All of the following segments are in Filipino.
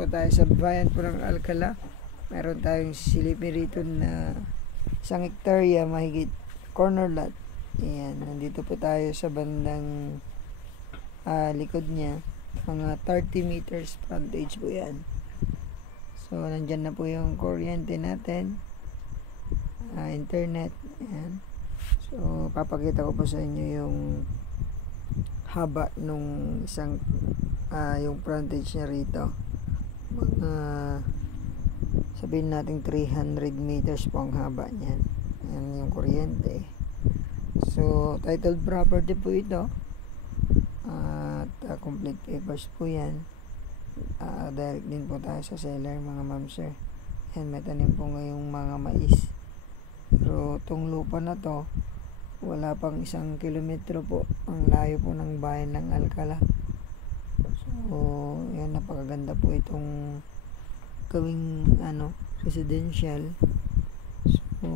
po tayo sa bayan po ng Alcala. Meron tayong silipin rito na 1 hektarya mahigit corner lot. Ayan, nandito po tayo sa bandang likod niya. Mga 30 meters frontage po yan. So, nandyan na po yung kuryente natin. Internet. Ayan. So, papakita ko po sa inyo yung haba nung isang yung frontage niya rito. Mga sabihin natin 300 meters po ang haba niyan. Ayan yung kuryente. So, titled property po ito. At complete papers po yan. Direct din po tayo sa seller, mga ma'am sir. Ayan, may tanim po ngayong mga mais. Pero itong lupa na to, wala pang 1 kilometro po ang layo po ng bayan ng Alcala. So, yan, napakaganda po itong gawing residential. So,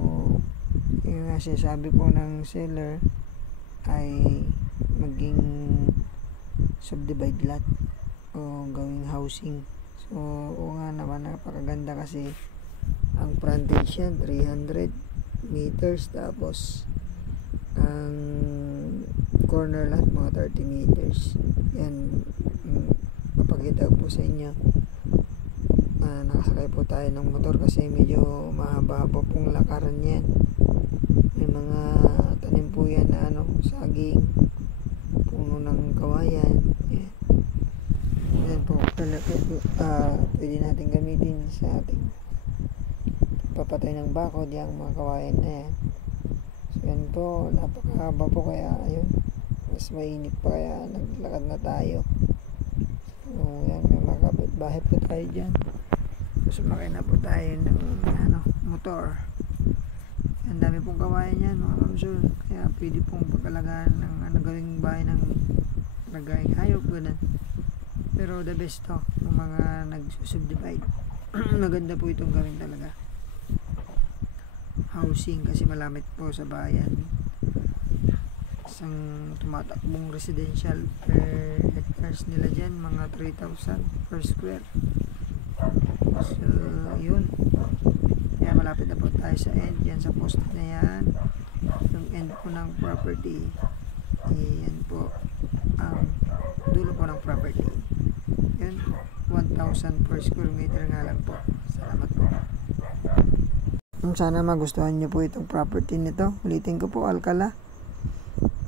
yung sabi po ng seller ay maging subdivide lot o gawing housing. So, oo nga naman, napakaganda kasi ang frontage yan 300 meters, tapos ang corner lot mga 30 meters. Yan, papakita ko po sa inyo. Nakasakay po tayo ng motor kasi medyo mahaba-haba pong lakaran yan. May mga tanim po yan na saging, puno ng kawayan. Yan, yan po talaga pwede natin gamitin sa ating papatay ng bakod yung mga kawayan na yan. So yan po, napakahaba po, kaya ayun, mas mainit pa kaya naglakad na tayo. So yan, may mga kapitbahay po tayo dyan. So sumakay na po tayo ng motor. Ang dami pong kawayan yan, mga mamsol, kaya pwede pong pagkalagaan ng gawing bahay ng lagay hayop, ganun. Pero the best to ng mga nag-subdivide. Maganda po itong gawin talaga, housing, kasi malamit po sa bayan. Isang tumatakbong residential per hectares nila dyan, mga 3,000 per square. So yun, kaya malapit na po tayo sa end. Yan sa post na yan, yung end po ng property. Yan po ang dulo po ng property. Yan, 1,000 per square meter nga lang po. Salamat po. Sana magustuhan nyo po itong property nito. Ulitin ko po, Alcala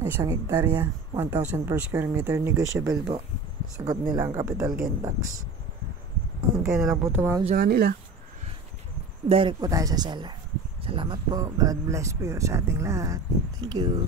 ay 1 hektarya, 1,000 per square meter, negotiable po. Sagot nila ang capital gain tax. Kaya na lang po tumawag sa kanila. Direct po tayo sa seller. Salamat po. God bless po sa ating lahat. Thank you.